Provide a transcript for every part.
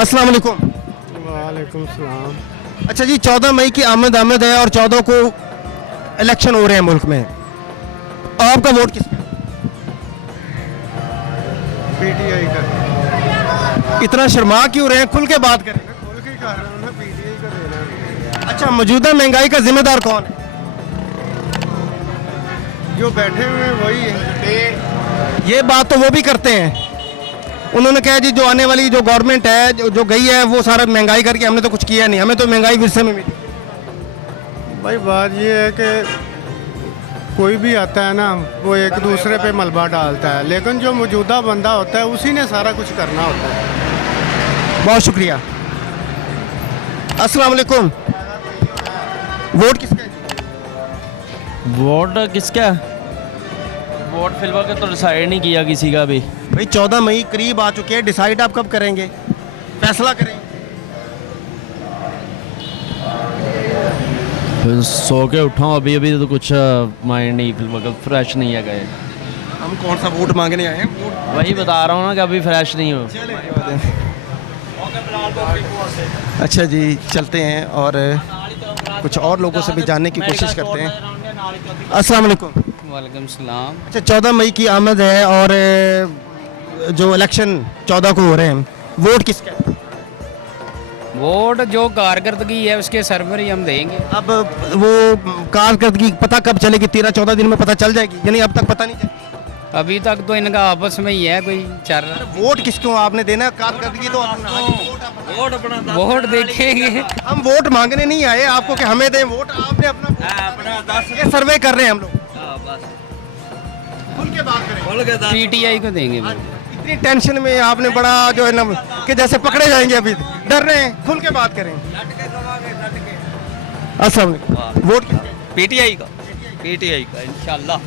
अस्सलाम वालेकुम। वालेकुम सलाम। अच्छा जी, 14 मई की आमद है और 14 को इलेक्शन हो रहे हैं मुल्क में। आपका वोट किस पे? पीटीआई का। इतना शर्मा क्यों रहे हैं? खुल के बात करें। खोल के कह रहा हूं ना, पीटीआई का देना। अच्छा, मौजूदा महंगाई का जिम्मेदार कौन है? जो बैठे हुए हैं वही है। ये बात तो वो भी करते हैं। उन्होंने कहा जी जो आने वाली जो गवर्नमेंट है जो गई है वो सारा महंगाई करके, हमने तो कुछ किया नहीं, हमें तो महंगाई विरसे में मिली। भाई बात ये है कि कोई भी आता है ना, वो एक दूसरे पे मलबा डालता है, लेकिन जो मौजूदा बंदा होता है उसी ने सारा कुछ करना होता है। बहुत शुक्रिया। अस्सलाम वालेकुम। वोट किसका है? वोट किसका? वोट फिलहाल के तो डिसाइड नहीं किया किसी का भी। भाई 14 मई करीब आ चुके हैं, डिसाइड आप कब करेंगे, फैसला करेंगे? सो के उठा हूँ अभी अभी तो कुछ माइंड नहीं, मतलब फ्रेश नहीं है गए। हम कौन सा वोट मांगने आए हैं? वोट वही बता रहा हूँ ना कि अभी फ्रेश नहीं हो। अच्छा जी, चलते हैं और कुछ और लोगों से भी जानने की कोशिश करते हैं। अस्सलाम वालेकुम। वालेकुम सलाम। अच्छा, 14 मई की आमद है और जो इलेक्शन 14 को हो रहे हैं, वोट किसका है? वोट जो कारकर्दगी है उसके सर पर ही हम देंगे। अब वो कारकर्दगी पता कब चलेगी? 13-14 दिन में पता चल जाएगी, यानी अब तक पता नहीं चलेगी? अभी तक तो इनका आपस में ही है, कोई चल रहा है। वोट किसको आपने देना है? कारकर्दगी तो वोट देखेंगे। हम वोट मांगने नहीं आए आपको कि हमें दें वोट, आपने अपना ये सर्वे कर रहे हैं हम लोग। खुल के बात करें। पीटीआई को देंगे वोट। इतनी टेंशन में आपने बड़ा जो है ना कि जैसे पकड़े जाएंगे, अभी डर रहे हैं। खुल के बात करें। अस्सलाम वालेकुम। वोट किसका? पीटीआई का इंशाल्लाह।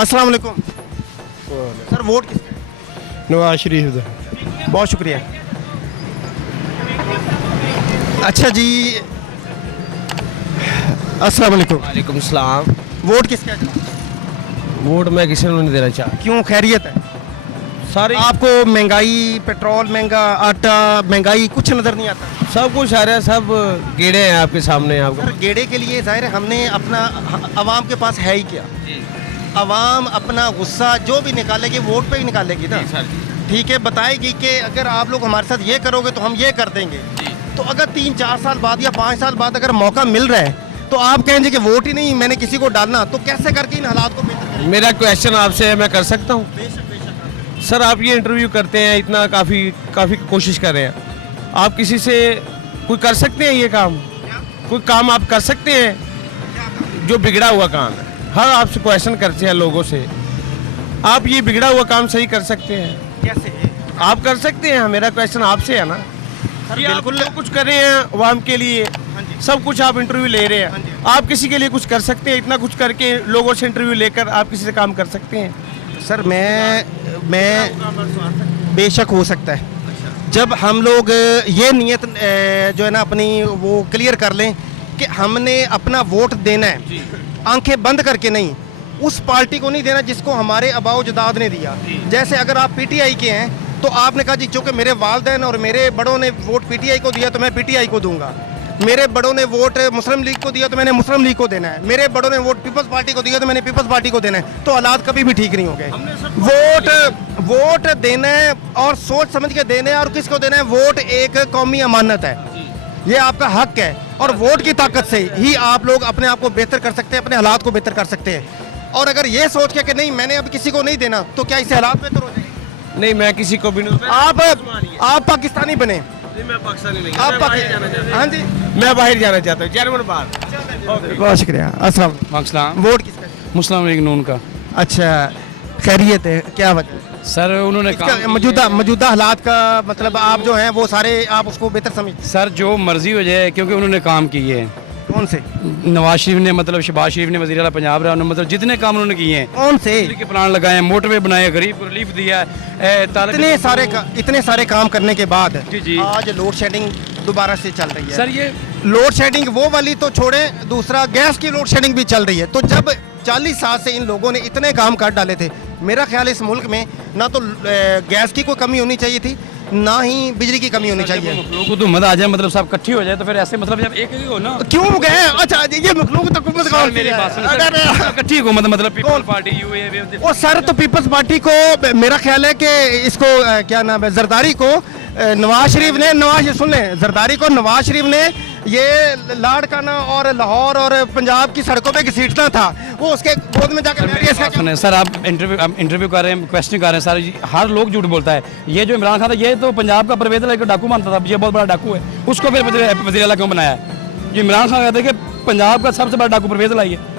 अस्सलाम वालेकुम सर, वोट किसका? नवाज शरीफ का। बहुत शुक्रिया। अच्छा जी, अस्सलाम वालेकुम। वालेकुम सलाम। वोट किसका है? वोट मैं किसी को नहीं देना चाहता। क्यों, खैरियत है? सारे आपको महंगाई, पेट्रोल महंगा, आटा महंगाई कुछ नजर नहीं आता? सब कुछ आ रहा है, सब गेड़े हैं आपके सामने। आपको सर गेड़े के लिए जाहिर है हमने अपना अवाम के पास है ही क्या? अवाम अपना गुस्सा जो भी निकालेगी वोट पे ही निकालेगी ना। ठीक है, बताएगी कि अगर आप लोग हमारे साथ ये करोगे तो हम ये कर देंगे। तो अगर 3-4 साल बाद या 5 साल बाद अगर मौका मिल रहा है तो आप कहेंगे कि वोट ही नहीं मैंने किसी को डालना, तो कैसे करके इन हालात को बेहतर करेंगे? मेरा क्वेश्चन आपसे है, मैं कर सकता हूँ? सर आप ये इंटरव्यू करते हैं, इतना काफ़ी कोशिश कर रहे हैं, आप किसी से कोई कर सकते हैं ये काम? कोई काम आप कर सकते हैं जो बिगड़ा हुआ काम है? हर आपसे क्वेश्चन करते हैं लोगों से, आप ये बिगड़ा हुआ काम सही कर सकते हैं? कैसे? आप कर सकते हैं? मेरा क्वेश्चन आपसे है ना। कि आप बिल्कुल। जो कुछ कर रहे हैं अवाम के लिए, सब कुछ आप इंटरव्यू ले रहे हैं, आप किसी के लिए कुछ कर सकते हैं? इतना कुछ करके लोगों से इंटरव्यू लेकर आप किसी से काम कर सकते हैं? सर मैं बेशक हो सकता है, जब हम लोग ये नियत जो है ना अपनी वो क्लियर कर लें कि हमने अपना वोट देना है, आंखें बंद करके नहीं, उस पार्टी को नहीं देना जिसको हमारे आबाओ जदाद ने दिया। जैसे अगर आप पीटीआई के हैं तो आपने कहा जी चूँकि मेरे वालदैन और मेरे बड़ों ने वोट पीटीआई को दिया तो मैं पीटीआई को दूंगा, मेरे बड़ों ने वोट मुस्लिम लीग को दिया तो मैंने मुस्लिम लीग को देना है, मेरे बड़ों ने वोट पीपल्स पार्टी को दिया तो मैंने पीपल्स पार्टी को देना है, तो हालात कभी भी ठीक नहीं होंगे। वोट देना है और सोच समझ के देना है, और किसको देना है? वोट एक कौमी अमानत है, ये आपका हक है, और वोट की ताकत से ही आप लोग अपने आप को बेहतर कर सकते हैं, अपने हालात को बेहतर कर सकते हैं। और अगर ये सोच के कि नहीं मैंने अब किसी को नहीं देना, तो क्या इससे हालात बेहतर हो जाएंगे? नहीं, मैं किसी को भी नहीं। आप पाकिस्तानी बने? नहीं, मैं पाकिस्तानी नहीं, आप हाँ जी, मैं बाहर जाना चाहता हूँ, जर्मन बाहर। बहुत शुक्रिया। अस्सलाम। वोट किसका है? मुस्लिम लीग नून का। अच्छा, खैरियत है? क्या वजह? सर उन्होंने इसका मौजूदा हालात का मतलब आप जो हैं वो सारे आप उसको बेहतर समझते? सर जो मर्जी हो जाए, क्योंकि उन्होंने काम किए हैं। कौन से? नवाज शरीफ ने, मतलब शहबाज शरीफ ने वज़ीर आला पंजाब रहा, मतलब जितने काम उन्होंने किए हैं, कौन से? बिजली के प्लान लगाए, मोटरवे बनाए, गरीब को रिलीफ दिया है, इतने सारे काम करने के बाद जी। आज लोड शेडिंग दोबारा से चल रही है। सर ये लोड शेडिंग वो वाली तो छोड़ें, दूसरा गैस की लोड शेडिंग भी चल रही है। तो जब 40 साल से इन लोगों ने इतने काम कर डाले थे, मेरा ख्याल इस मुल्क में ना तो गैस की कोई कमी होनी चाहिए थी, ना ही बिजली की कमी होनी चाहिए। लोगों को तो मजा आ जाए, मतलब सब इकट्ठी हो जाए तो फिर ऐसे मतलब जब एक ही हो ना। क्यों गए? अच्छा ये मखलूक तो हुकूमत सर, कौन सी मेरी है? बात सुनो अगर सर, इकट्ठी हुकूमत मतलब पीपल पार्टी यूए वो सर तो पीपल्स पार्टी को मेरा ख्याल है कि इसको क्या नाम है, जरदारी को नवाज शरीफ ने सुन लें, जरदारी को नवाज शरीफ ने ये लाड़काना और लाहौर और पंजाब की सड़कों पे घसीटना था, वो उसके गोद में जाकर बैठ गया। सुने सर, आप इंटरव्यू कर रहे हैं, क्वेश्चन कर रहे हैं सर, हर लोग झूठ बोलता है। ये जो इमरान खान था ये तो पंजाब का परवेज लाइक डाकू मानता था, ये बहुत बड़ा डाकू है, उसको फिर वज़ीर आला क्यों बनाया है? जो इमरान खान कहते हैं कि पंजाब का सबसे बड़ा डाकू परवेज लाई है,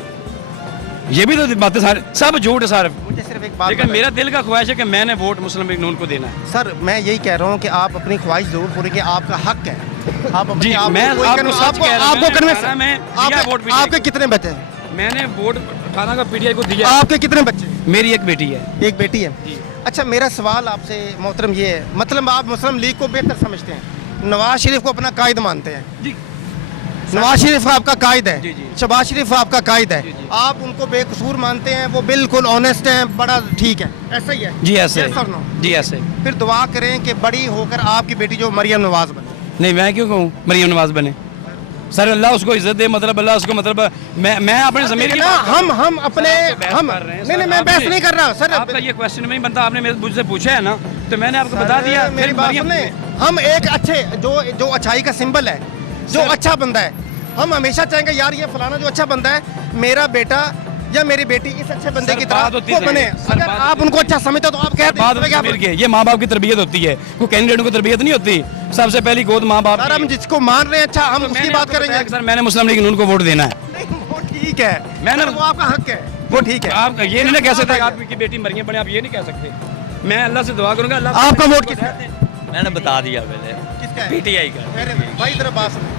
ये भी तो बातें सारे सब झूठ है सर। मुझे सिर्फ एक बात लेकिन बताइए। मेरा दिल का ख्वाहिश है कि मैंने वोट मुस्लिम लीग नून को देना है। सर मैं यही कह रहा हूँ कि आप अपनी ख्वाहिश जरूर पूरी की, आपका हक है। आप अपने जी, आप को मैं कोई आपको कन्विंस- सच कह रहा हूँ, आपको मैंने कन्विंस- 18 में दिया आपके- वोट PTI आपके को। कितने बच्चे? मैंने वोट 18 का पीटीआई को दिया। आपके कितने बच्चे? मेरी एक बेटी है। एक बेटी है। अच्छा मेरा सवाल आपसे मोहतरम ये है, मतलब आप मुस्लिम लीग को बेहतर समझते हैं, नवाज शरीफ को अपना कायद मानते हैं। जी। नवाज शरीफ आपका कायद है, जी, जी। शहबाज शरीफ आपका कायद है, जी, जी। आप उनको बेकसूर मानते हैं, वो बिल्कुल ऑनेस्ट हैं, बड़ा ठीक है, ऐसा ही है? जी ऐसे Yes or no? जी ऐसे। फिर दुआ करें कि बड़ी होकर आपकी बेटी जो मरियम नवाज बने। नहीं, मैं क्यों कहूँ मरियम नवाज बने? सर अल्लाह उसको इज्जत दे, मतलब अल्लाह उसको, मतलब मैं अपने ज़मीर की ना बात कर रहा हूँ। हम अपने बहस हम कर रहे हैं, नहीं सर, मैं बहस आपने- नहीं कर रहा सर। आपका ये क्वेश्चन नहीं बनता, आपने मुझसे पूछा है ना, तो मैंने आपको बता दिया। मेरी फिर बात मरियम- सुने, हम एक अच्छे जो अच्छाई का सिंबल है, जो अच्छा बंदा है, हम हमेशा चाहेंगे यार ये फलाना जो अच्छा बंदा है, मेरा बेटा या मेरी बेटी इस अच्छे बंदे सर, की बात तरह होती वो है, बने। सर, अगर बात आप उनको अच्छा समझते हो तो आप कहते बात हैं क्या? ज़मीर की है, ये माँ बाप की तरबियत होती है, कोई कैंडिडेट को तरबियत नहीं होती, सबसे पहली गोद माँ बाप सर की। हम जिसको मान रहे हैं अच्छा हम तो उसकी मैंने बात आपको बताया करेंगे। कि सर मैंने मुस्लिम लीग नून को वोट देना है। नहीं वो ठीक है, मैंने- सर, वो आपका हक है, वो ठीक है। आप ये नहीं ना कह सकते कि आपकी बेटी मरियम बने, आप ये नहीं कह सकते। मैं अल्लाह से दुआ करूंगा, अल्लाह आपका वोट किसका है? मैंने बता दिया पहले, किसका है? पीटीआई का। मेरे भाई इधर बात सुनो,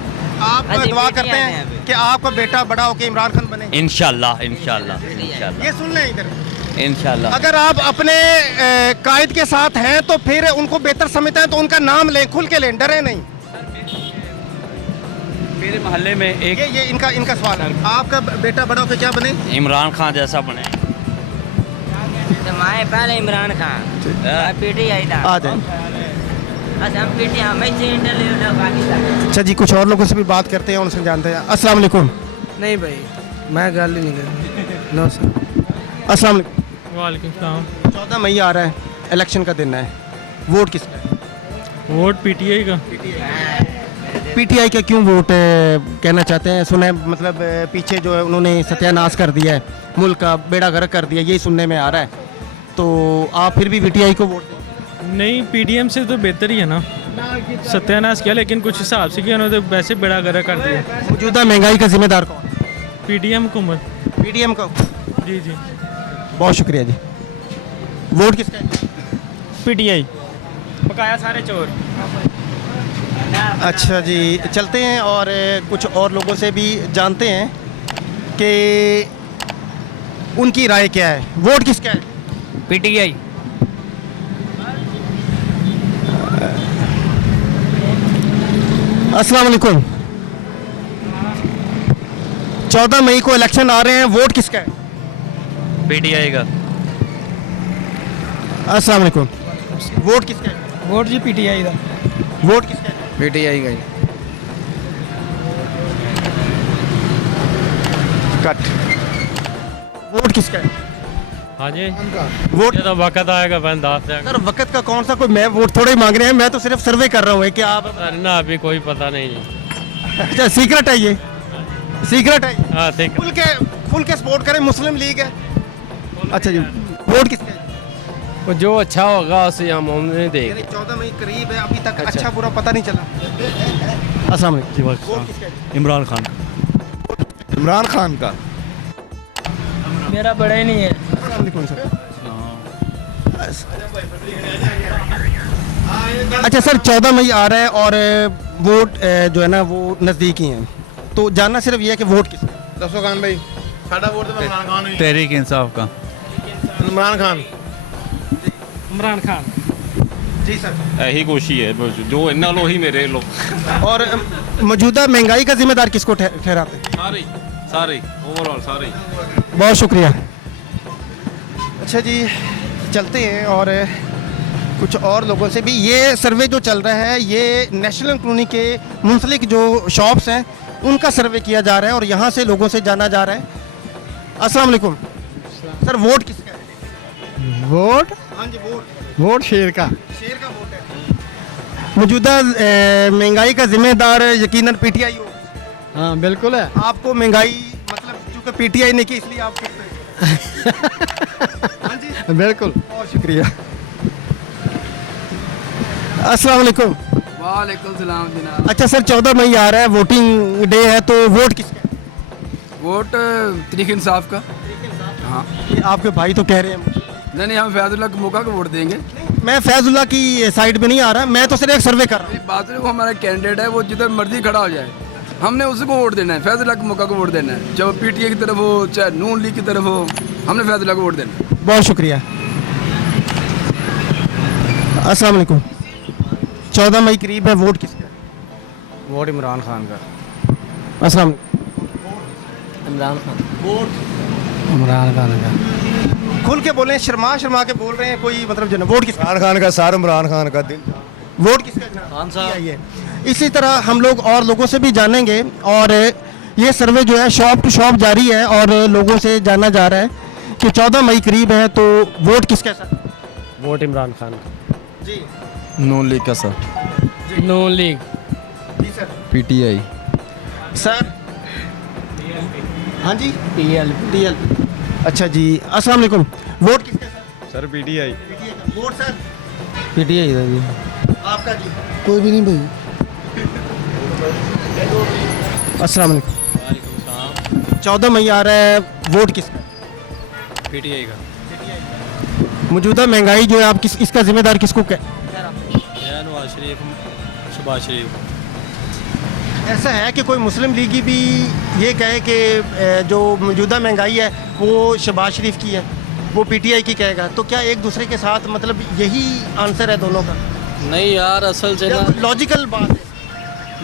आप अजी, दुआ बेटियां करते हैं हैं अभी। कि आपका बेटा बड़ा होकर इमरान खान बने। इंशाल्लाह इंशाल्लाह इंशाल्लाह ये सुन लें इधर, इंशाल्लाह। अगर आप अपने कायद के साथ हैं तो फिर उनको बेहतर समझते हैं तो उनका नाम लें, खुल के लें, डरे नहीं। मेरे मोहल्ले में एक ये इनका सवाल है, आपका बेटा बड़ा होकर क्या बने? इमरान खान जैसा बने। माए पहले इमरान खान पीटीआई था। आ जाए। अच्छा हम पीटीआई मैं इंटरव्यू पाकिस्तान। अच्छा जी, कुछ और लोगों से भी बात करते हैं, उनसे जानते हैं। अस्सलाम वालेकुम। नहीं भाई मैं गल ही नहीं कर। No sir. अस्सलाम वालेकुम। वालेकुम सलाम। 14 मई आ रहा है, इलेक्शन का दिन है, वोट किसका है? वोट पीटीआई का। पीटीआई का क्यों वोट कहना चाहते हैं? सुना है मतलब पीछे जो है उन्होंने सत्यानाश कर दिया है, मुल्क का बेड़ा गर्क कर दिया, यही सुनने में आ रहा है, तो आप फिर भी पीटीआई को वोट दें? नहीं पीडीएम से तो बेहतर ही है ना, सत्यानाश किया लेकिन कुछ हिसाब से किया उन्होंने, तो वैसे बेड़ा गर्क कर दिया। मौजूदा महंगाई का जिम्मेदार कौन? पीडीएम हुकूमत। पीडीएम का। जी जी। बहुत शुक्रिया जी। वोट किसका है? पीटीआई। बकाया सारे चोर। अच्छा जी, चलते हैं और कुछ और लोगों से भी जानते हैं कि उनकी राय क्या है। वोट किसका है? पीटीआई। अस्सलाम वालेकुम। 14 मई को इलेक्शन आ रहे हैं, वोट किसका है? पीटीआई का। अस्सलाम वालेकुम। वोट किसका है? वोट जी पीटीआई का। वोट किसका है? पीटीआई का। कट। वोट किसका है? हाँ जी। वोट तो वक्त आएगा बंद आप सर वक्त का कौन सा, कोई मैं वोट थोड़े ही मांग रहे हैं, मैं तो सिर्फ सर्वे कर रहा हूँ कि आप। ना अभी कोई पता नहीं। अच्छा सीक्रेट है, ये सीक्रेट है। हाँ ठीक। खुल के सपोर्ट करें, मुस्लिम लीग है। अच्छा जी, वोट किसका है? जो अच्छा होगा उसे हम देख। यानी 14 मई करीब है, अभी तक अच्छा बुरा पता नहीं चला। अस्सलाम वालेकुम। वोट किसका है? इमरान खान। इमरान खान का। मेरा बड़ा ही नहीं है। अस्सलाम वालेकुम सर। अच्छा सर, 14 मई आ रहा है और वोट जो है ना वो नज़दीक ही हैं, तो जानना सिर्फ ये है कि वोट किसका है? दसो खान भाई साडा वोट तो इमरान खान ही। तहरीक इंसाफ का। इमरान खान। इमरान खान। जी सर। यही कोशिश है जो इन्ना लो ही मेरे लो और मौजूदा महंगाई का जिम्मेदार किसको ठहराते हैं? सारे ओवरऑल सारे। बहुत शुक्रिया। अच्छा जी, चलते हैं और कुछ और लोगों से भी। ये सर्वे जो चल रहा है ये नेशनल कॉलोनी के मुंसलिक जो शॉप्स हैं उनका सर्वे किया जा रहा है और यहाँ से लोगों से जाना जा रहा है। अस्सलाम वालेकुम सर, वोट किसका है? वोट हाँ जी, वोट शेर का। शेर का वोट है। मौजूदा महंगाई का जिम्मेदार यकीनन पीटीआई हो। हाँ बिल्कुल है। आपको महंगाई मतलब चूंकि पीटीआई ने की इसलिए आप हाँ जी बिल्कुल। बहुत शुक्रिया। अस्सलाम वालेकुम। वालेकुम सलाम जनाब। अच्छा सर, 14 मई आ रहा है, वोटिंग डे है, तो वोट किसका है? वोट तरीक इंसाफ का। हाँ, ये आपके भाई तो कह रहे हैं। नहीं हम फैजुल्लाह को मौका को वोट देंगे। मैं फैजुल्लाह की साइड में नहीं आ रहा, मैं तो सिर्फ एक सर्वे कर रहा हूँ। बात है वो हमारा कैंडिडेट है, वो जिधर मर्जी खड़ा हो जाए हमने उसको वोट देना है, फैजुल्लाह को मौका को वोट देना है, चाहे पीटीए की तरफ हो चाहे नून लीग की तरफ हो, हमने फैजुल्लाह को वोट देना है। बहुत शुक्रिया। अस्सलाम वालेकुम। 14 मई करीब है, वोट किसका है? वोट इमरान खान का। अस्सलाम इमरान खान। इमरान खान का। खुल के बोलें, शर्मा शर्मा के बोल रहे हैं कोई मतलब जो वोट किसका? इमरान खान का सर, इमरान खान का दिल। वोट किसका है? खान साहब। इसी तरह हम लोग और लोगों से भी जानेंगे और ये सर्वे जो है शॉप टू शॉप जारी है और लोगों से जाना जा रहा है कि 14 मई करीब है, तो वोट किसका है सर? वोट इमरान खान का। जी नून लीग का सर। नून लीग। जी सर। पीटीआई। सर हाँ जी, टीएल। अच्छा जी, अस्सलाम वालेकुम। वोट किसका है sir? Sir PTI. Vote sir? PTI आपका जी? कोई भी नहीं भाई। अस्सलाम वालेकुम। 14 मई आ रहा है, वोट किसका? पीटीआई का। मौजूदा महंगाई जो है आप किस इसका जिम्मेदार किसको नवाज शरीफ, शहबाज शरीफ। ऐसा है कि कोई मुस्लिम लीगी भी ये कहे कि जो मौजूदा महंगाई है वो शहबाज शरीफ की है, वो पीटीआई की कहेगा, तो क्या एक दूसरे के साथ मतलब यही आंसर है दोनों का? नहीं यार, असल च ना लॉजिकल बात है।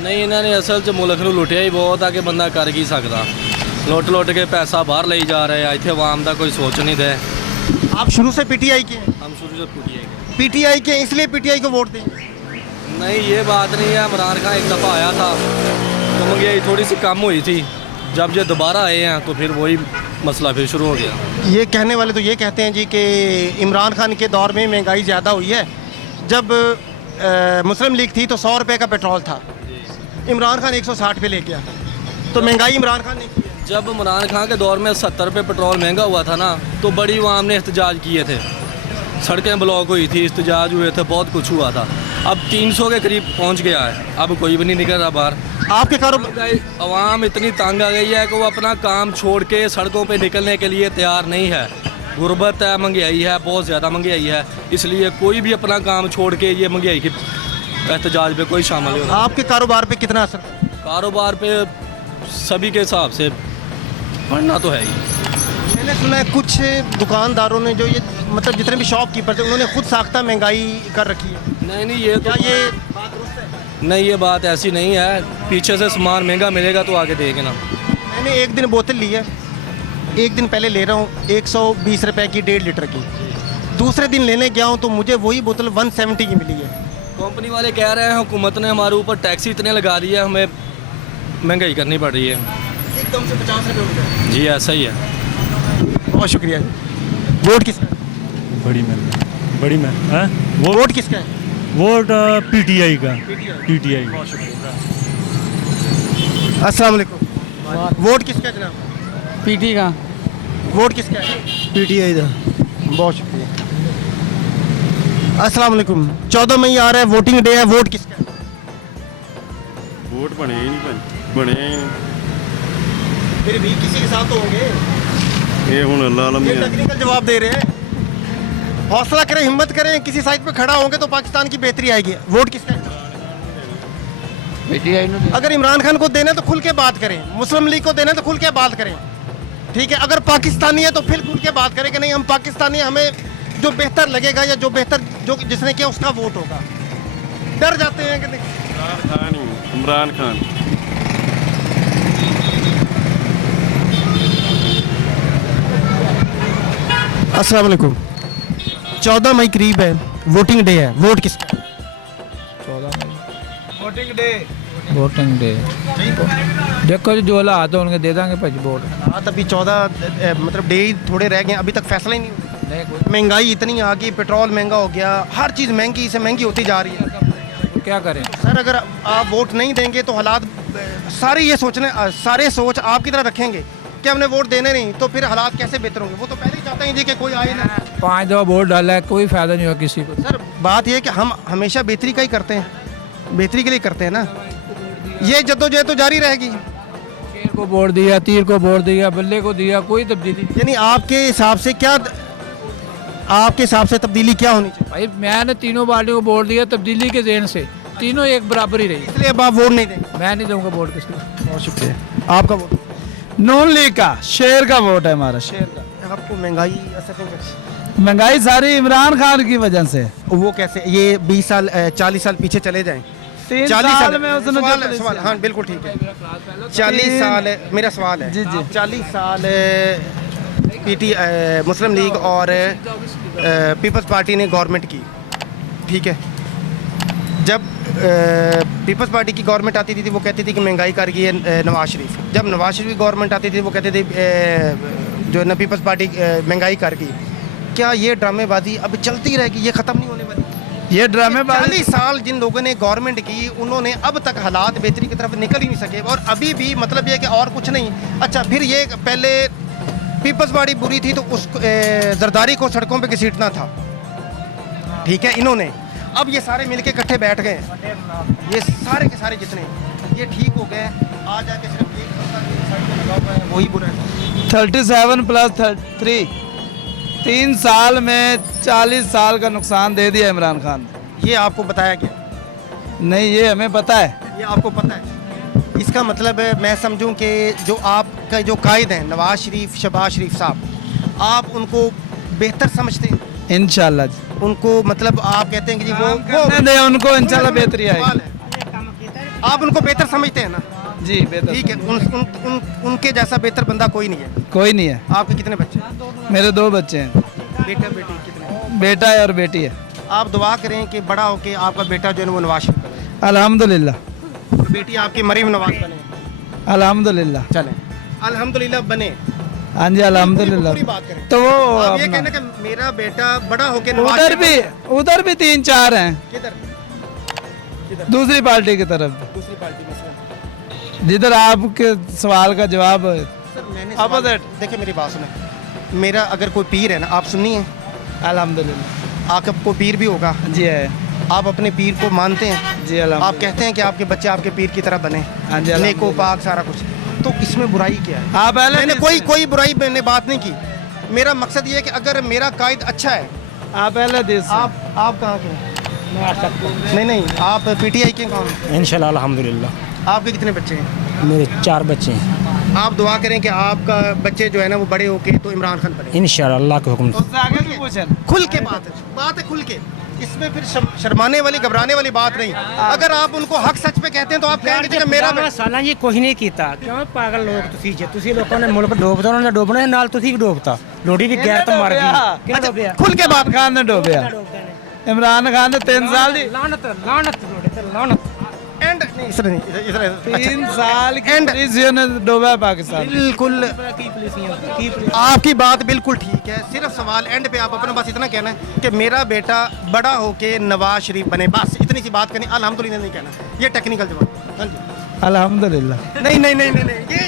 नहीं, इन्होंने असल च मुल्क ਨੂੰ ਲੁੱਟਿਆ ਹੀ ਬਹੁਤ ਆ ਕਿ ਬੰਦਾ ਕਰ ਕੀ ਸਕਦਾ। ਲੁੱਟ ਕੇ ਪੈਸਾ ਬਾਹਰ ਲਈ ਜਾ ਰਹੇ ਆ, ਇੱਥੇ ਆਵਾਮ ਦਾ ਕੋਈ ਸੋਚ नहीं दे। आप शुरू से पीटीआई के हैं? हम शुरू से पीटीआई के। पीटीआई के हैं, इसलिए पीटीआई को वोट देंगे? नहीं ये बात नहीं है। इमरान खान एक दफ़ा आया था तो महंगाई थोड़ी सी कम हुई थी, जब ये दोबारा आए हैं तो फिर वही मसला फिर शुरू हो गया। ये कहने वाले तो ये कहते हैं जी कि इमरान खान के दौर में महंगाई ज़्यादा हुई है। जब मुस्लिम लीग थी तो 100 रुपये का पेट्रोल था, इमरान खान 160 पे ले गया, तो महंगाई इमरान खान ने की है। जब इमरान खान के दौर में 70 रुपये पेट्रोल महंगा हुआ था ना, तो बड़ी आवाम ने एहतजाज किए थे, सड़कें ब्लॉक हुई थी, एहतजाज हुए थे, बहुत कुछ हुआ था। अब 300 के करीब पहुंच गया है, अब कोई भी नहीं निकल रहा बाहर। आपके कारोबार आवाम इतनी तंग आ गई है कि वो अपना काम छोड़ के सड़कों पे निकलने के लिए तैयार नहीं है। गुर्बत है, महंगाई है, बहुत ज़्यादा महंगाई है, इसलिए कोई भी अपना काम छोड़ के ये महंगाई के एहतजाज पे कोई शामिल नहीं हो। आपके कारोबार पे कितना असर? कारोबार पे सभी के हिसाब से बढ़ना तो है ही। मैंने सुना है कुछ दुकानदारों ने जो ये मतलब जितने भी शॉपकीपर थे उन्होंने खुद साख्ता महंगाई कर रखी है। नहीं ये तो क्या ये बात दुरुस्त है? नहीं, ये बात ऐसी नहीं है। पीछे से सामान महंगा मिलेगा तो आगे देंगे ना। मैंने एक दिन बोतल ली है, एक दिन पहले ले रहा हूँ 120 रुपए की 1.5 लीटर की, दूसरे दिन लेने गया हूँ तो मुझे वही बोतल 170 की मिली है। कंपनी वाले कह रहे हैं हुकूमत ने हमारे ऊपर टैक्स इतने लगा दी है, हमें महंगाई करनी पड़ रही है। एकदम से 50 रुपये हो गए। जी ऐसा ही है। बहुत शुक्रिया। वोट किसका है? बड़ी मैं हाँ? वोट किसका है? वोट पीटीआई का। पीटीआई। अस्सलाम वालेकुम। वोट किसका है जनाब? पीटी का। वोट किसका है? पीटीआई का। बहुत शुक्रिया। अस्सलाम वालेकुम। 14 मई आ रहा है, वोटिंग डे है, वोट किसका है? वोट बने ही नहीं, बने ही नहीं। फिर भी किसी के साथ तो होंगे। ये हूँ अल्लाह ये टेक्निकल जवाब दे रहे हैं। हौसला करें, हिम्मत करें, किसी साइड पे खड़ा होंगे तो पाकिस्तान की बेहतरी आएगी। वोट किसका है? अगर इमरान खान को देना तो खुल के बात करें, मुस्लिम लीग को देना तो खुल के बात करें, ठीक है? अगर पाकिस्तानी है तो फिर खुल के बात करें कि नहीं हम पाकिस्तानी, हमें जो बेहतर लगेगा या जो बेहतर जो जिसने किया उसका वोट होगा। डर जाते हैं कि नहीं? इमरान खान। अस्सलाम वालेकुम। 14 मई करीब है, वोटिंग डे है, वोट किसका? 14 मई वोटिंग डे वोटिंग डे देखो जी, जो हालात होंगे दे देंगे भाई वोट। हाँ, तभी 14 मतलब डे ही थोड़े रह गए, अभी तक फैसला ही नहीं हुआ। नहीं कोई महंगाई इतनी आ गई, पेट्रोल महंगा हो गया, हर चीज़ महंगी से महंगी होती जा रही है। क्या करें? सर अगर आप वोट नहीं देंगे तो हालात सारे ये सारे सोच आपकी तरह रखेंगे कि हमने वोट देने नहीं, तो फिर हालात कैसे बेहतर होंगे? वो तो पहले ही चाहते हैं जी कि कोई आए ना। 5 दफ़ा वोट डाला है, कोई फ़ायदा नहीं हुआ किसी को। सर बात ये है कि हम हमेशा बेहतरी का ही करते हैं, बेहतरी के लिए करते हैं ना। ये जद्दोजहद तो जारी रहेगी। शेर को वोट दिया, तीर को वोट दिया, बल्ले को दिया, कोई तब्दीली नहीं। यानी आपके हिसाब से तब्दीली क्या होनी चाहिए? भाई मैंने तीनों पार्टियों को वोट दिया तब्दीली के ज़हन से, तीनों एक बराबर ही रही। इसलिए अब आप वोट नहीं देंगे? मैं नहीं दूंगा वोट किसी को। बहुत शुक्रिया। आपका वोट? नून लीग का, शेर का वोट है हमारा, शेर का। आपको महंगाई असर नहीं करती? महंगाई सारी इमरान खान की वजह से। वो कैसे? ये 20 साल 40 साल पीछे चले जाएं। 3 40 साल में उसने सवाल हाँ बिल्कुल ठीक है। 40 साल मेरा सवाल है। जी जी। 40 साल मुस्लिम लीग और पीपल्स पार्टी ने गवर्नमेंट की, ठीक है। जब पीपल्स पार्टी की गवर्नमेंट आती थी वो कहती थी कि महंगाई कर गई है नवाज शरीफ। जब नवाज शरीफ की गवर्नमेंट आती थी वो कहते थे जो है ना पीपल्स पार्टी महंगाई कर गई। क्या ये ड्रामेबाजी अब चलती रहेगी? ये ख़त्म नहीं होने वाली? ये ड्रामेबाजी 40 साल जिन लोगों ने गवर्नमेंट की, उन्होंने अब तक हालात बेहतरी की तरफ निकल ही नहीं सके, और अभी भी मतलब ये कि और कुछ नहीं। अच्छा, फिर ये पहले पीपल्स पार्टी बुरी थी तो उस जरदारी को सड़कों पे घसीटना था, ठीक है। इन्होंने अब ये सारे मिलके इकट्ठे बैठ गए, ये सारे के सारे जितने ये ठीक हो गए। आज आके सिर्फ एक लगा हुआ है, वही बुरा है। 37 प्लस 3 3 साल में 40 साल का नुकसान दे दिया इमरान खान ने। ये आपको बताया गया? नहीं, ये हमें पता है। ये आपको पता है? इसका मतलब है मैं समझूं कि जो आपका जो कायद हैं नवाज शरीफ, शहबाज शरीफ साहब, आप उनको बेहतर समझते हैं? इंशाल्लाह जी। उनको मतलब आप कहते हैं कि जी वो करने दे उनको, इंशाल्लाह बेहतरी आएगी। सवाल है, आप उनको बेहतर समझते हैं ना? जी बेहतर। ठीक है। उनके जैसा बेहतर बंदा कोई नहीं है। कोई नहीं है। आपके कितने बच्चे? मेरे 2 बच्चे हैं, बेटा बेटी कितने? बेटा है और बेटी है। आप दुआ करें कि बड़ा होके आपका बेटा जो है वो नवाज शरीफ बने अल्हम्दुलिल्लाह। और बेटी आपकी मरीम नवाज बने। अल्हम्दुलिल्लाह। चलें, अल्हम्दुलिल्लाह बने। हाँ जी अल्हम्दुलिल्लाह। पूरी बात करें तो वो आप ये अपना- कहना कि मेरा बेटा बड़ा होके नवाज उधर शरीफ भी 3-4 हैं, किधर दूसरी पार्टी की तरफ, दूसरी पार्टी में? जिधर आपके सवाल का जवाब सर मैंने Opposite। देखिए मेरी बात सुने, मेरा अगर कोई पीर है ना, आप सुनिए, अल्हम्दुलिल्लाह। आपको पीर भी होगा, जी है। आप अपने पीर को मानते हैं? जी आप अल्हम्दुलिल्लाह। कहते हैं कि आपके बच्चे आपके पीर की तरह बने, हाँ जी नेको अल्हम्दुलिल्लाह। पाक सारा कुछ, तो इसमें बुराई क्या है? हाँ पहले मैंने कोई बुराई मैंने बात नहीं की। मेरा मकसद ये है कि अगर मेरा कायद अच्छा है। आप पहले देश से। आप कहाँ के हैं? नहीं आप पीटीआई के कौन? इंशाल्लाह अल्हम्दुलिल्लाह। आपके कितने बच्चे हैं? मेरे 4 बच्चे हैं। आप दुआ करें कि आपका बच्चे जो है ना वो बड़े होके तो इमरान खान बने इंशाल्लाह अल्लाह के हुक्म से। उससे आगे भी पूछें। खुल के बात है खुल के, इसमें फिर शर्माने वाली घबराने वाली बात नहीं। अगर आप उनको हक सच पे कहते हैं तो आप कहेंगे कि मेरा ਸਾਲਾਂ ਜੀ ਕੁਝ ਨਹੀਂ ਕੀਤਾ ਕਿਉਂ ਪਾਗਲ ਲੋਕ ਤੁਸੀਂ ਜੇ ਤੁਸੀਂ ਲੋਕਾਂ ਨੇ ਮੁਲਕ ਡੋਬਦਾ ਉਹਨਾਂ ਨੇ ਡੋਬਣਾ ਨਾਲ ਤੁਸੀਂ ਵੀ ਡੋਬਤਾ ਲੋੜੀ ਵੀ ਗੈਰਤ ਮਰ ਗਈ ਕਿਹਨੇ ਡੋਬਿਆ खुल के बात खान ने डोबिया इमरान खान ने 3 साल दी ਲਾਨਤ ਲੋੜੇ ਤੇ ਲਾਨਤ एंड नहीं इधर 3 साल की पुलिसियों ने डोबा पाकिस्तान। बिल्कुल आपकी बात बिल्कुल ठीक है। सिर्फ सवाल एंड पे आप अपना बस इतना कहना है कि मेरा बेटा बड़ा होके नवाज शरीफ बने, बस इतनी सी बात करनी। अल्हम्दुलिल्लाह नहीं कहना, ये टेक्निकल जवाब। हाँ जी अल्हम्दुलिल्लाह। नहीं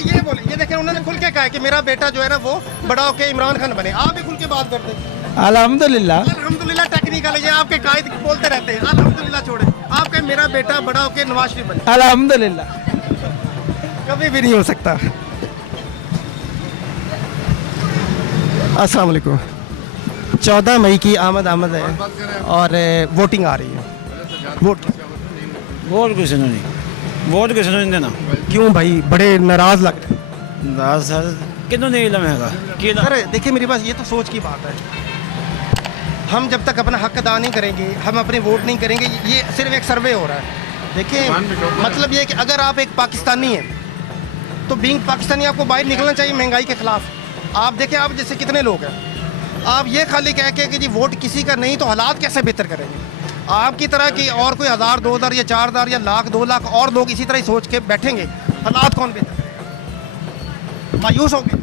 ये बोले, ये देखें उन्होंने खुल के कहा कि मेरा बेटा जो है ना वो बड़ा होके इमरान खान बने। आप भी खुल के बात करते हैं। अल्हम्दुलिल्लाह। अल्हम्दुलिल्लाह टेक्निकल है, ये आपके कायद बोलते रहते हैं। अल्हम्दुलिल्लाह छोड़े, आप कहें मेरा बेटा बड़ा होके नवाज शरीफ बने। अल्हम्दुलिल्लाह। कभी भी नहीं हो सकता। अस्सलाम वालेकुम। 14 मई की आमद है और वोटिंग आ रही है। वोट किसी ने नहीं, वोट किसी ने नहीं देना। क्यों भाई बड़े नाराज लग रहे हैं? सर कितनों नहीं इलम हैगा कि सर देखिए मेरे पास ये तो सोच की बात है। हम जब तक अपना हक अदा नहीं करेंगे, हम अपने वोट नहीं करेंगे, ये सिर्फ एक सर्वे हो रहा है। देखिए मतलब ये है कि अगर आप एक पाकिस्तानी हैं तो बीइंग पाकिस्तानी आपको बाहर निकलना चाहिए महंगाई के खिलाफ। आप देखें आप जैसे कितने लोग हैं, आप ये खाली कह के कि जी वोट किसी का नहीं तो हालात कैसे बेहतर करेंगे? आपकी तरह की और कोई 1000, 2000 या 4000 या लाख 2 लाख और लोग इसी तरह ही सोच के बैठेंगे, हालात कौन बेहतर करेगा? मायूस हो गए।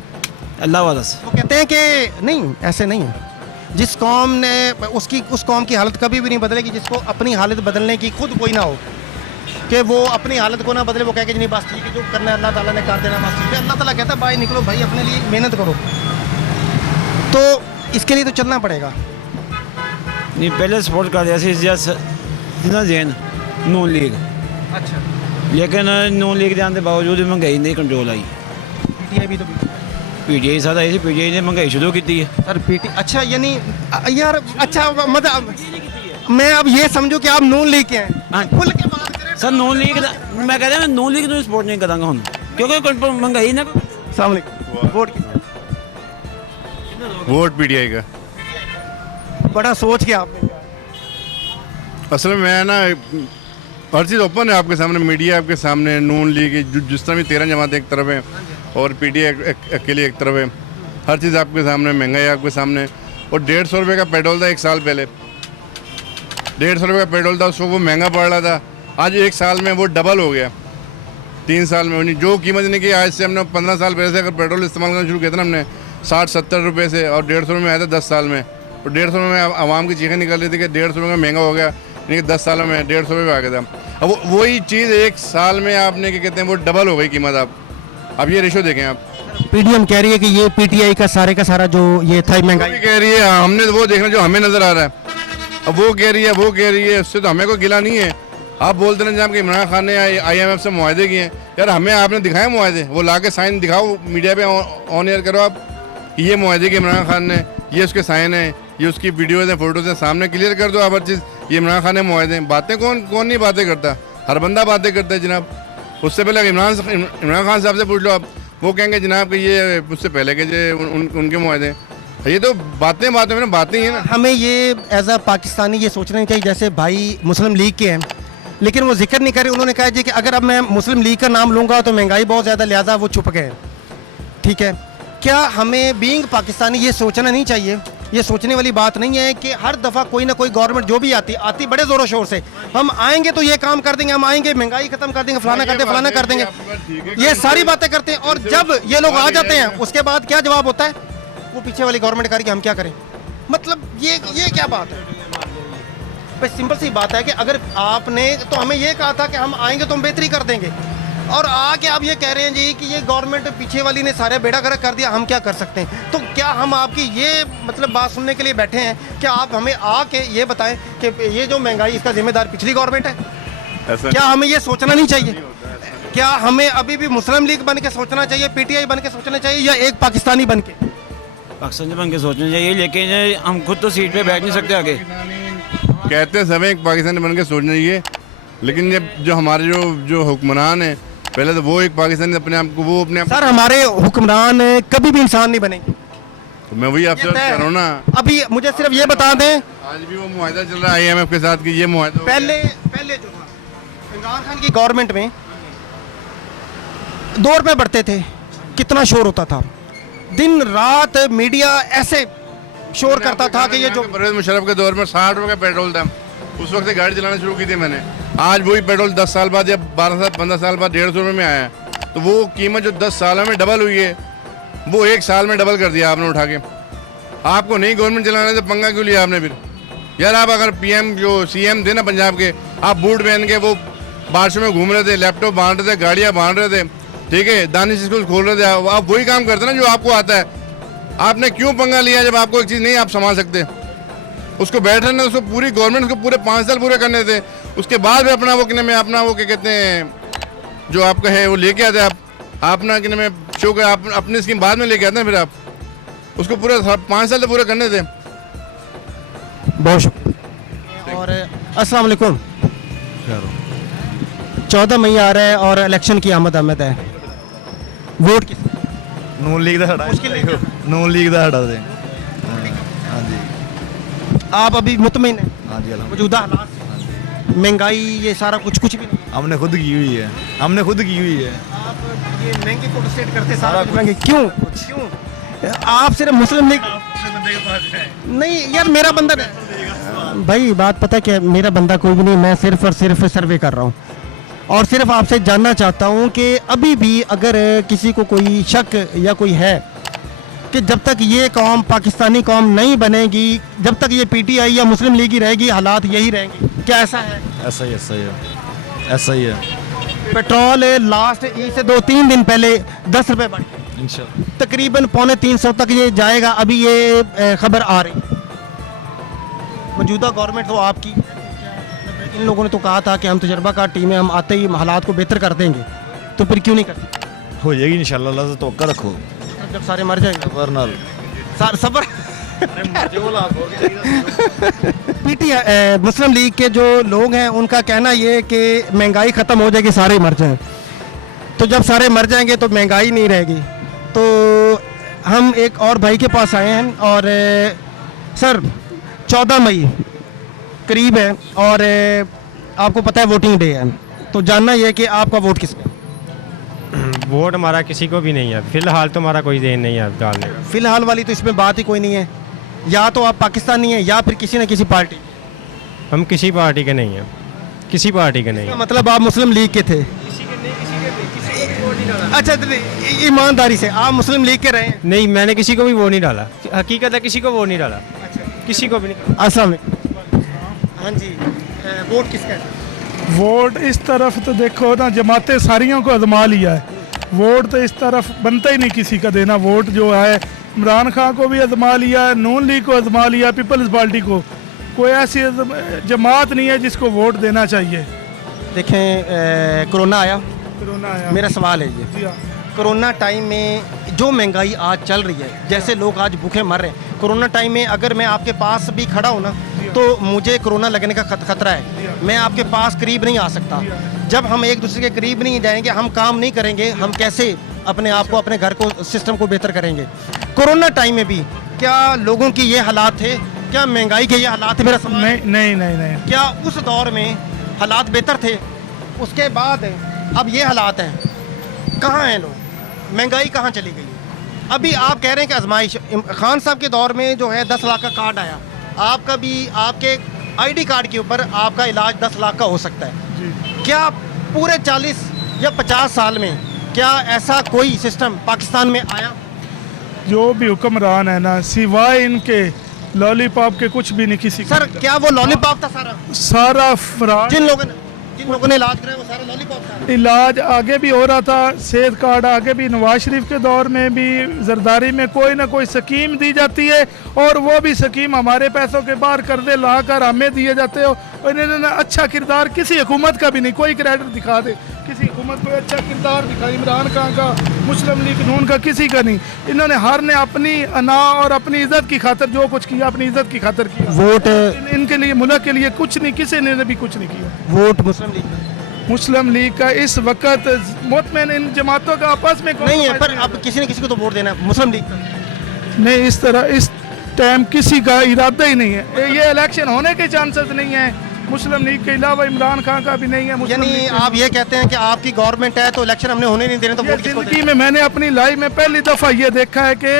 अल्लाह वाला से वो कहते हैं कि नहीं, ऐसे नहीं है। जिस कौम ने उस कौम की हालत कभी भी नहीं बदलेगी जिसको अपनी हालत बदलने की खुद कोई ना हो, कि वो अपनी हालत को ना बदले, वो कह के नहीं बस ठीक है जो करना है अल्लाह ताला ने कर देना बस ठीक है। अल्लाह ताला कहता है भाई निकलो भाई अपने लिए मेहनत करो, तो इसके लिए तो चलना पड़ेगा। नहीं पहले सपोर्ट कर दिया जिन्ना जैन नून लीग, अच्छा लेकिन नून लीग के आने के बावजूद भी महंगाई नहीं कंट्रोल आई। पीटीआई भी तो पीटीआई साथ आई थी, पीटीआई ने महंगाई शुरू की है सर अच्छा यानी यार अच्छा मतलब मैं अब ये समझू कि आप नून लीग के हैं, खुल के बात करें सर। नून लीग मैं कह रहा नून लीग तो सपोर्ट नहीं करांगा हम, क्योंकि महंगाई ना। अस्सलाम वालेकुम। वोट वोट पीटीआई का। बड़ा सोच के आपने असल में मैं ना हर चीज़ ओपन है आपके सामने, मीडिया आपके सामने, नून लीग जिस तरह भी 13 जमातें एक तरफ है और पीटीआई अकेले एक तरफ है, हर चीज़ आपके सामने, महंगाई आपके सामने। और 150 रुपये का पेट्रोल था एक साल पहले, 150 रुपये का पेट्रोल था, उसको वो महंगा पड़ रहा था। आज एक साल में वो डबल हो गया, 3 साल में जो कीमत नहीं की। आज से हमने 15 साल पहले से अगर पेट्रोल इस्तेमाल करना शुरू किया था ना हमने 60-70 रुपये से, और 150 रुपये में आया था 10 साल में। और 150 रुपये में आवाम की चीखें निकल रही थी कि 150 रुपये में महंगा हो गया, यानी कि 10 सालों में 150 रुपये में आ गया था। अब वही चीज़ एक साल में आपने क्या कहते हैं वो डबल हो गई कीमत। अब ये रेशो देखें आप। पीडीएम कह रही है कि ये पीटीआई का सारा जो ये था महंगाई कह रही है, हमने तो वो देखना जो हमें नज़र आ रहा है। अब वो कह रही है उससे तो हमें कोई गिला नहीं है। आप बोलते हैं जनाब कि इमरान खान ने IMF से मुआहदे किए हैं, यार हमें आपने दिखाए मुआहदे, वो ला के साइन दिखाओ, मीडिया पे ऑन एयर करो आप कि ये मुआहदे किए इमरान खान ने, ये उसके साइन है, ये उसकी वीडियोज़ हैं, फोटोज़ हैं, सामने क्लियर कर दो आप हर चीज़। ये इमरान खान ने मुआहदे हैं। बातें कौन नहीं बातें करता, हर बंदा बातें करता है जनाब। उससे पहले इमरान खान साहब से पूछ लो आप, वो कहेंगे जनाब कि ये उससे पहले के जो उनके मुआहदे। ये तो बातें में बातें ही है ना। हमें ये एज अ पाकिस्तानी ये सोचना चाहिए जैसे भाई मुस्लिम लीग के हैं, लेकिन वो जिक्र नहीं करे। उन्होंने कहा जी कि अगर अब मैं मुस्लिम लीग का नाम लूँगा तो महंगाई बहुत ज़्यादा, लिहाजा वो छुप गए। ठीक है, क्या हमें बीइंग पाकिस्तानी ये सोचना नहीं चाहिए? ये सोचने वाली बात नहीं है कि हर दफ़ा कोई ना कोई गवर्नमेंट जो भी आती बड़े ज़ोरों शोर से, हम आएंगे तो ये काम कर देंगे, हम आएंगे महंगाई खत्म कर देंगे, फलाना कर देंगे, ये सारी बातें करते हैं। और जब ये लोग आ जाते हैं उसके बाद क्या जवाब होता है? वो पीछे वाली गवर्नमेंट करेगी, हम क्या करें? मतलब ये क्या बात है? बस सिंपल सी बात है कि अगर आपने तो हमें ये कहा था कि हम आएंगे तो हम बेहतरी कर देंगे, और आके आप ये कह रहे हैं जी कि ये गवर्नमेंट पीछे वाली ने सारे बेड़ा गर्क कर दिया, हम क्या कर सकते हैं? तो क्या हम आपकी ये मतलब बात सुनने के लिए बैठे हैं कि आप हमें आके ये बताएं कि ये जो महंगाई इसका जिम्मेदार पिछली गवर्नमेंट है? क्या हमें ये सोचना नहीं चाहिए? क्या हमें अभी भी मुस्लिम लीग बन के सोचना चाहिए, पीटीआई बन के सोचना चाहिए, या एक पाकिस्तानी बन के? पाकिस्तानी बन के सोचना चाहिए, लेकिन हम खुद तो सीट पे बैठ नहीं सकते आगे। कहते हैं सब एक पाकिस्तानी बन के सोचना चाहिए, लेकिन ये जो हमारे जो हुक्मरान हैं, पहले तो वो एक पाकिस्तानी अपने आप को वो अपने आप। सर हमारे हुक्मरान कभी भी इंसान नहीं बनेंगे, तो मैं वही आपसे कह रहा हूँ ना। अभी मुझे सिर्फ ये बता दें, आज भी वो मुआहदा चल रहा है IMF के साथ कि ये मुआहदा पहले जो था इमरान खान की गवर्नमेंट में 2 रुपये बढ़ते थे, कितना शोर होता था, दिन रात मीडिया ऐसे शोर करता था कि ये जो परवेज मुशर्रफ के दौर में 60 रुपये का पेट्रोल था, उस वक्त से गाड़ी चलाना शुरू की थी मैंने। आज वही पेट्रोल 10 साल बाद या 12-15 साल बाद 150 रुपये में आया है, तो वो कीमत जो 10 सालों में डबल हुई है वो एक साल में डबल कर दिया आपने उठा के। आपको नहीं गवर्नमेंट चलाने से पंगा क्यों लिया आपने फिर? यार आप अगर PM जो CM थे ना पंजाब के, आप बूट पहन के वो बारिशों में घूम रहे थे, लैपटॉप बांट रहे थे, गाड़ियाँ बांट रहे थे, ठीक है, दानिश स्कूल खोल रहे थे, आप वही काम करते ना जो आपको आता है। आपने क्यों पंगा लिया जब आपको एक चीज़ नहीं आप संभाल सकते? उसको बैठ रहे उसको पूरी गवर्नमेंट को पूरे 5 साल पूरे करने थे, उसके बाद भी अपना वो कहने में अपना वो क्या कहते हैं जो आपका है वो लेके आते आप अपना कहने में शो कर आप अपनी स्कीम बाद में लेके आते हैं, फिर आप उसको पूरा 5 साल तो पूरे करने थे। बहुत शुक्रिया। और अस्सलाम वालेकुम। 14 मई आ रहा है और इलेक्शन की आमद है, वोट किस? ਨੂਨ ਲੀਗ ਦਾ ਸਾਡਾ ਨੂਨ ਲੀਗ ਦਾ ਸਾਡਾ ਤੇ ਹਾਂਜੀ आप अभी मुतमिन हैं? हाँ जी अल्हम्दुलिल्लाह। मौजूदा हालात, महंगाई, ये सारा कुछ भी नहीं? हमने खुद की हुई है, हमने खुद की हुई है। आप ये महंगी फोटो स्टेट करते सारा कुछ महंगे क्यों? आप सिर्फ मुस्लिम लीग बंदे के पास जाए। नहीं यार, मेरा बंदा भाई, बात पता है क्या, मेरा बंदा कोई भी नहीं, मैं सिर्फ और सिर्फ सर्वे कर रहा हूँ और सिर्फ आपसे जानना चाहता हूँ कि अभी भी अगर किसी को कोई शक या कोई है कि जब तक ये कौम पाकिस्तानी कौम नहीं बनेगी, जब तक ये पीटीआई या मुस्लिम लीग ही रहेगी, हालात यही रहेंगे, क्या ऐसा है? ऐसा ही है। पेट्रोल लास्ट ईद से 2-3 दिन पहले 10 रुपये बढ़ गए, इंशाल्लाह तकरीबन 350 तक ये जाएगा, अभी ये खबर आ रही है। मौजूदा गवर्नमेंट तो आपकी, इन लोगों ने तो कहा था कि हम तजर्बाकार टीम है, हम आते ही हालात को बेहतर कर देंगे, तो फिर क्यों नहीं करते? हो जाएगी इंशाल्लाह, अल्लाह से तवक्कुल रखो। जब सारे मर जाएंगे वरनाल सबर पीटीआई मुस्लिम लीग के जो लोग हैं उनका कहना ये है कि महंगाई ख़त्म हो जाएगी, सारे मर जाएं। तो जब सारे मर जाएंगे तो महंगाई नहीं रहेगी। तो हम एक और भाई के पास आए हैं और सर 14 मई करीब है और आपको पता है वोटिंग डे है, तो जानना ये है कि आपका वोट किसका? वोट हमारा किसी को भी नहीं है फिलहाल, तो हमारा कोई देन नहीं है डालने का। फिलहाल वाली तो इसमें बात ही कोई नहीं है, या तो आप पाकिस्तानी हैं या फिर किसी न किसी पार्टी। हम किसी पार्टी के नहीं हैं, किसी पार्टी के नहीं इसका मतलब आप मुस्लिम लीग के थे? अच्छा, ईमानदारी से आप मुस्लिम लीग के रहे हैं? नहीं, मैंने किसी को भी वोट नहीं डाला, हकीकत है किसी को वोट नहीं डाला, किसी को भी नहीं। अस्सलाम वालेकुम। हाँ जी, वोट किसका है? वोट इस तरफ तो देखो ना, जमातें सारियों को आजमा लिया है, वोट तो इस तरफ बनता ही नहीं किसी का देना। वोट जो है इमरान खान को भी आजमा लिया, नून लीग को आजमा लिया, पीपल्स पार्टी को, कोई ऐसी जमात नहीं है जिसको वोट देना चाहिए। देखें, कोरोना आया, मेरा सवाल है ये, कोरोना टाइम में जो महंगाई आज चल रही है, जैसे लोग आज भूखे मर रहे हैं, कोरोना टाइम में अगर मैं आपके पास भी खड़ा हूँ ना तो मुझे कोरोना लगने का खतरा है, मैं आपके पास करीब नहीं आ सकता। जब हम एक दूसरे के करीब नहीं जाएंगे, हम काम नहीं करेंगे, हम कैसे अपने आप को, अपने घर को, सिस्टम को बेहतर करेंगे? कोरोना टाइम में भी क्या लोगों की ये हालात थे? क्या महंगाई के ये हालात थे? मेरा सवाल नहीं। क्या उस दौर में हालात बेहतर थे? उसके बाद अब ये हालात हैं, कहाँ हैं लोग? महंगाई कहाँ चली गई? अभी आप कह रहे हैं कि आजमाइश, खान साहब के दौर में जो है 10 लाख का कार्ड आया, आपका भी, आपके आईडी कार्ड के ऊपर आपका इलाज 10 लाख का हो सकता है। क्या पूरे 40 या 50 साल में क्या ऐसा कोई सिस्टम पाकिस्तान में आया? जो भी हुक्मरान है ना, सिवाय इनके लॉलीपॉप के कुछ भी नहीं किसी। सर क्या वो लॉलीपॉप था सारा फ्रॉड? जिन लोगों ने इलाज कराया वो सारा लॉलीपॉप था? इलाज आगे भी हो रहा था, सेहत कार्ड आगे भी, नवाज शरीफ के दौर में भी जरदारी में कोई ना कोई स्कीम दी जाती है और वो भी स्कीम हमारे पैसों के बाहर कर्जे ला कर हमें दिए जाते हो। और इन्होंने अच्छा किरदार किसी हुकूमत का भी नहीं, कोई क्रेडिट दिखा दे किसी हुकूमत को अच्छा किरदार दिखा, इमरान खान का, मुस्लिम लीग नून का, किसी का नहीं। इन्होंने हर ने अपनी अना और अपनी इज्जत की खातिर जो कुछ किया, अपनी इज्जत की खातिर किया। वोट इनके लिए, मुल्क के लिए कुछ नहीं, किसी ने भी कुछ नहीं किया। वोट मुस्लिम लीग का इस वक्त मुतमईन इन जमातों का आपस में नहीं है, पर अब किसी न किसी को तो वोट देना है मुस्लिम लीग का। नहीं, इस तरह इस टाइम किसी का इरादा ही नहीं है, ये इलेक्शन होने के चांसेस नहीं है मुस्लिम लीग के अलावा, इमरान खान का भी नहीं है। यानी आप ये कहते हैं कि आपकी गवर्नमेंट है तो इलेक्शन हमने होने नहीं देने, तो वोट किसको जिंदगी में मैंने अपनी लाइफ में पहली दफ़ा ये देखा है कि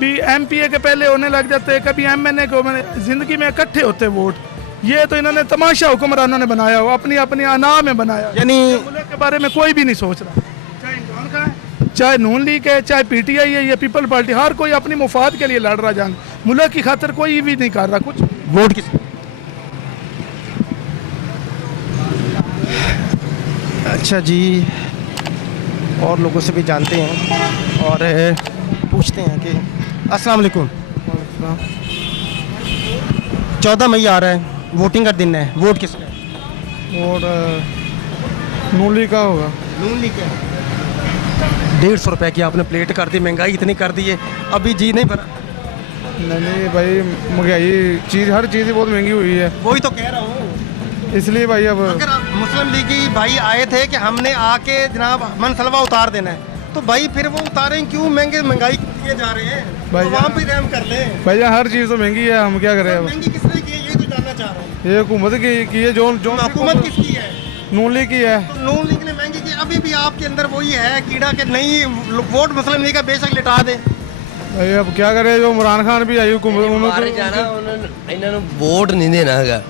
भी MPA के पहले होने लग जाते हैं, कभी MNA को, जिंदगी में इकट्ठे होते वोट। ये तो इन्होंने तमाशा हुक्मरानों ने बनाया हो, अपनी अपनी अना में बनाया, यानी मुल्क के बारे में कोई भी नहीं सोच रहा। चाहे इमरान खान है, चाहे नून लीग है, चाहे PTI है या पीपल पार्टी, हर कोई अपनी मुफाद के लिए लड़ रहा जंग, मुल्क की खातिर कोई भी नहीं कर रहा कुछ। वोट किस? अच्छा जी, और लोगों से भी जानते हैं और पूछते हैं कि अस्सलाम वालेकुम। 14 मई आ रहा है, वोटिंग का दिन है, वोट किसका? वोट नून लीग का होगा। नून लीग का? 150 रुपए की आपने प्लेट कर दी, महंगाई इतनी कर दी है, अभी जी नहीं भरा? नहीं भाई, महंगाई चीज़, हर चीज़ ही बहुत महंगी हुई है। वही तो कह रहा हूँ, इसलिए भाई अब अगर मुस्लिम लीगी भाई आए थे कि हमने आके जनाब मनसलवा उतार देना है, तो भाई फिर वो उतारें क्यों? महंगाई दिए जा रहे हैं, भाई तो वहाँ पे रहम कर लें। भैया हर चीज़ तो महंगी है, हम क्या करें अब? महंगी किसने की है ये तो जानना चाह रहा हूँ। ये हुकूमत की है, जो हुकूमत किसकी है? नून लीग की है। तो नून लीग ने महंगी की, अभी भी आपके अंदर वही है कीड़ा के नहीं वोट मुस्लिम लीग का बेशक लिटा दे, भाई अब क्या करे, जो इमरान खान भी आई ਬਾਹਰ ਜਾਣਾ ਇਹਨਾਂ ਨੂੰ ਵੋਟ ਨਹੀਂ ਦੇਣਾ ਹੈਗਾ।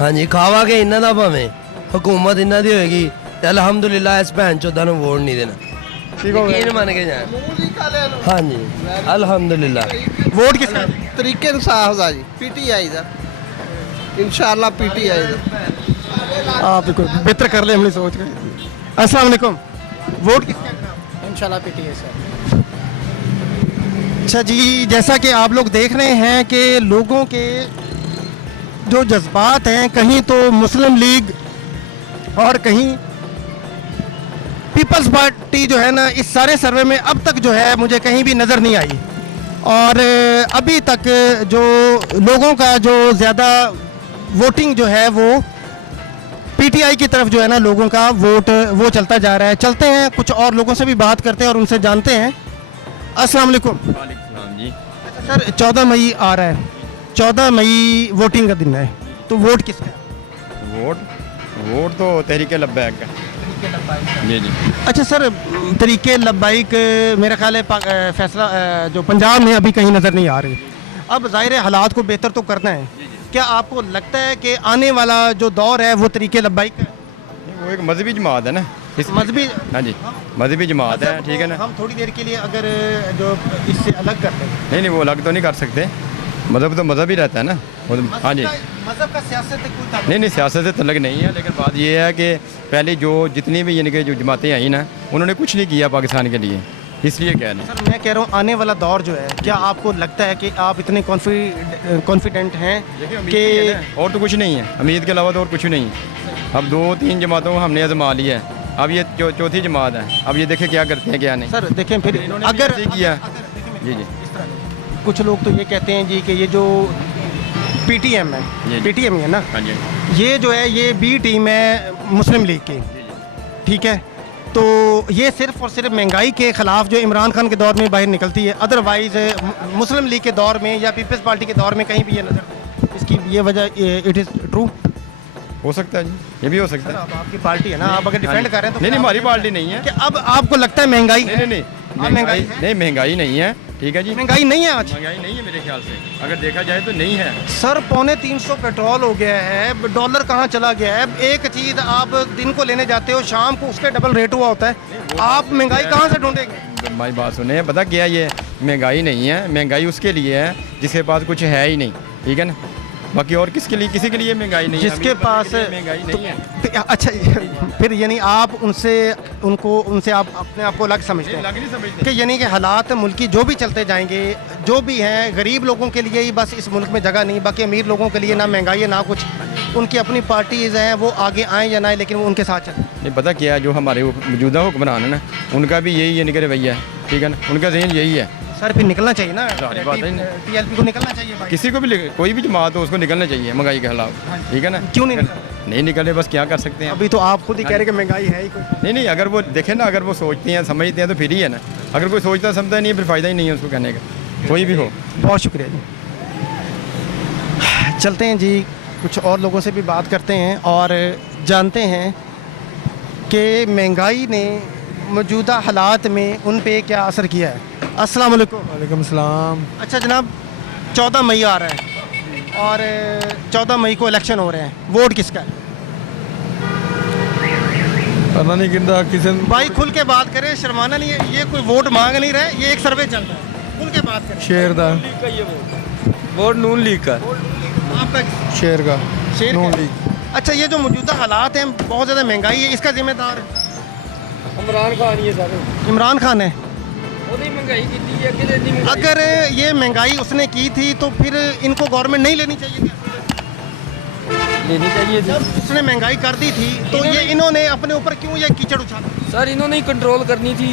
ਹਾਂਜੀ ਖਾਵਾਂਗੇ ਇਹਨਾਂ ਦਾ ਭਾਵੇਂ ਹਕੂਮਤ ਇਹਨਾਂ ਦੀ ਹੋਏਗੀ ਤੇ ਅਲਹਮਦੁਲਿਲਾ ਇਸ ਭੈਣ ਚੋਦਾਂ ਨੂੰ ਵੋਟ ਨਹੀਂ ਦੇਣਾ। ਯਕੀਨ ਮੰਨ ਕੇ ਜਾਣ। ਹਾਂਜੀ ਅਲਹਮਦੁਲਿਲਾ। वोट किसका? ਤਰੀਕੇ ਇਨਸਾਫ ਦਾ ਜੀ ਪੀਟੀਆਈ ਦਾ ਇਨਸ਼ਾਅੱਲਾ ਪੀਟੀਆਈ ਦਾ। आप देखो बेहतर कर ले हमने सोच रहे। अस्सलाम वालेकुम। वोट किसका? इंशाल्लाह पीटीआई सर। अच्छा जी, जैसा कि आप लोग देख रहे हैं कि लोगों के जो जज्बात हैं, कहीं तो मुस्लिम लीग और कहीं पीपल्स पार्टी जो है ना, इस सारे सर्वे में अब तक जो है मुझे कहीं भी नज़र नहीं आई। और अभी तक जो लोगों का जो ज़्यादा वोटिंग जो है वो पीटीआई की तरफ जो है ना, लोगों का वोट वो चलता जा रहा है। चलते हैं कुछ और लोगों से भी बात करते हैं और उनसे जानते हैं। अस्सलाम वालेकुम। जी सर 14 मई आ रहा है, 14 मई वोटिंग का दिन है, तो वोट किसका है? वोट तो तहरीक लब्बैक का। जी जी। अच्छा सर, तरीके लब्बाइक मेरा ख्याल है फैसला जो पंजाब में अभी कहीं नज़र नहीं आ रही। अब ज़ाहिर है हालात को बेहतर तो करना है। क्या आपको लगता है कि आने वाला जो दौर है वो तरीके लब्बाइक का है? वो एक मजहबी जमात है ना, इस मजहबी, हाँ जी मजहबी जमात है, ठीक है ना। हम थोड़ी देर के लिए अगर जो इससे अलग करते हैं, नहीं वो अलग तो नहीं कर सकते, मजहब तो मजहब ही रहता है ना। हाँ जी। मजहब का सियासत से कोई ताल्लुक नहीं सियासत से तलक नहीं है, लेकिन बात ये है कि पहले जो जितनी भी यानी कि जो जमातें आई ना, उन्होंने कुछ नहीं किया पाकिस्तान के लिए, इसलिए कह रहे हैं। सर मैं कह रहा हूँ आने वाला दौर जो है, क्या आपको लगता है कि आप इतने कॉन्फिडेंट हैं कि और तो कुछ नहीं है, उम्मीद के अलावा तो और कुछ नहीं है। अब 2-3 जमातों को हमने आजमा लिया है, अब ये चौथी जमात है, अब ये देखें क्या करते हैं क्या नहीं। सर देखें फिर अगर किया जी जी। कुछ लोग तो ये कहते हैं जी कि ये जो पीटीएम है, पीटीएम है ना, हाँ जी, ये जो है ये बी टीम है मुस्लिम लीग की, ठीक है। तो ये सिर्फ और सिर्फ महंगाई के ख़िलाफ़ जो इमरान खान के दौर में बाहर निकलती है, अदरवाइज़ मुस्लिम लीग के दौर में या पीपल्स पार्टी के दौर में कहीं भी ये नज़र, इसकी ये वजह इट इज़ ट्रू हो सकता है जी, ये भी हो सकता है। अब आपकी पार्टी है ना, आप अगर डिफेंड कर रहे हैं तो नहीं हमारी पार्टी नहीं है। कि अब आपको लगता है महंगाई नहीं महंगाई नहीं है, ठीक है जी। महंगाई नहीं है आज, महंगाई नहीं है मेरे ख्याल से, अगर देखा जाए तो नहीं है। सर 350 पेट्रोल हो गया है, डॉलर कहाँ चला गया है। एक चीज़ आप दिन को लेने जाते हो, शाम को उसका डबल रेट हुआ होता है, आप महंगाई कहाँ से ढूंढेंगे? हमारी बात सुने, पता क्या, ये महंगाई नहीं है, महंगाई उसके लिए है जिसके पास कुछ है ही नहीं, ठीक है ना। बाकी और किसके लिए, किसी के लिए महंगाई नहीं है, जिसके पास महंगाई नहीं है। अच्छा फिर यानी आप उनसे आप अपने आप को अलग समझते हैं कि यानी कि हालात मुल्क की जो भी चलते जाएंगे, जो भी हैं, गरीब लोगों के लिए ही बस इस मुल्क में जगह नहीं, बाकी अमीर लोगों के लिए ना महंगाई है ना कुछ। उनकी अपनी पार्टीज़ हैं, वो आगे आएँ या ना आए, लेकिन वो उनके साथ चलें। नहीं पता क्या है, जो हमारे मौजूदा हुक्मरान है ना, उनका भी यही है, निकले रवैया है, ठीक है ना, उनका जहन यही है। सर फिर निकलना चाहिए ना, बात है ना। टीएलपी को निकलना चाहिए भाई। किसी को भी कोई भी जमात हो उसको निकलना चाहिए महंगाई के खिलाफ, ठीक है ना। क्यों नहीं नहीं निकले, बस क्या कर सकते हैं। अभी तो आप खुद ही कह रहे हैं कि महंगाई है ही कोई। नहीं अगर वो देखें ना, अगर वो सोचते हैं समझते हैं तो फिर ही है ना, अगर कोई सोचता समझता नहीं है फिर फ़ायदा ही नहीं है उसको कहने का, कोई भी हो। बहुत शुक्रिया जी। चलते हैं जी, कुछ और लोगों से भी बात करते हैं और जानते हैं कि महंगाई ने मौजूदा हालात में उन पे क्या असर किया है। अस्सलाम वालेकुम। वालेकुम सलाम। अच्छा जनाब, 14 मई आ रहा है और 14 मई को इलेक्शन हो रहे हैं, वोट किसका है? पता नहीं कितना किसी भाई खुल के बात करें, शर्माना नहीं है, ये कोई वोट मांग नहीं रहे, ये एक सर्वे चल रहा है, खुल के बात करें। शेर दा वोट नून लीग का। आपका शेर का शेर नून का? लीग। अच्छा ये जो मौजूदा हालात हैं, बहुत ज़्यादा महंगाई है, इसका जिम्मेदार इमरान खान ही है सर, इमरान खान है। महंगाई की थी है कि अगर ये महंगाई उसने की थी तो फिर इनको गवर्नमेंट नहीं लेनी चाहिए क्या? लेनी चाहिए थी। जब उसने महंगाई कर दी थी तो ये इन्होंने अपने ऊपर क्यों ये कीचड़ उछाला? सर इन्होंने ही कंट्रोल करनी थी,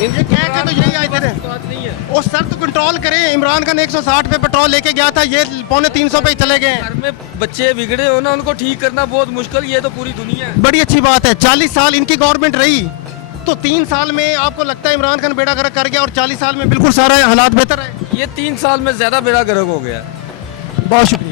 ये कह के तो यही आए थे नहीं है। वो सर तो कंट्रोल करें। इमरान खान 160 पे पेट्रोल लेके गया था, ये 350 पे चले गए। घर में बच्चे बिगड़े हो ना, उनको ठीक करना बहुत मुश्किल, ये तो पूरी दुनिया है। बड़ी अच्छी बात है, 40 साल इनकी गवर्नमेंट रही, तो 3 साल में आपको लगता है इमरान खान बेड़ा गर्क कर गया और 40 साल में बिल्कुल सारा हालात बेहतर है? ये 3 साल में ज़्यादा बेड़ा गर्क हो गया। बहुत शुक्रिया।